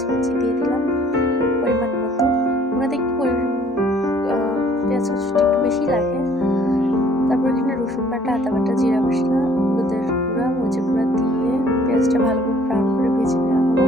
কাঁচা কুচি দিয়ে দিলাম পরিমাণ মতো। ওনাদের একটু পেঁয়াজ কুচিটা একটু বেশি লাগে। তারপর এখানে রসুন বাটা, আদা বাটা, জিরা বাটা, হলুদের গুঁড়া, মরিচের গুঁড়া দিয়ে পেঁয়াজটা ভালোভাবে ব্রাউন করে ভেজে নেওয়া হলো।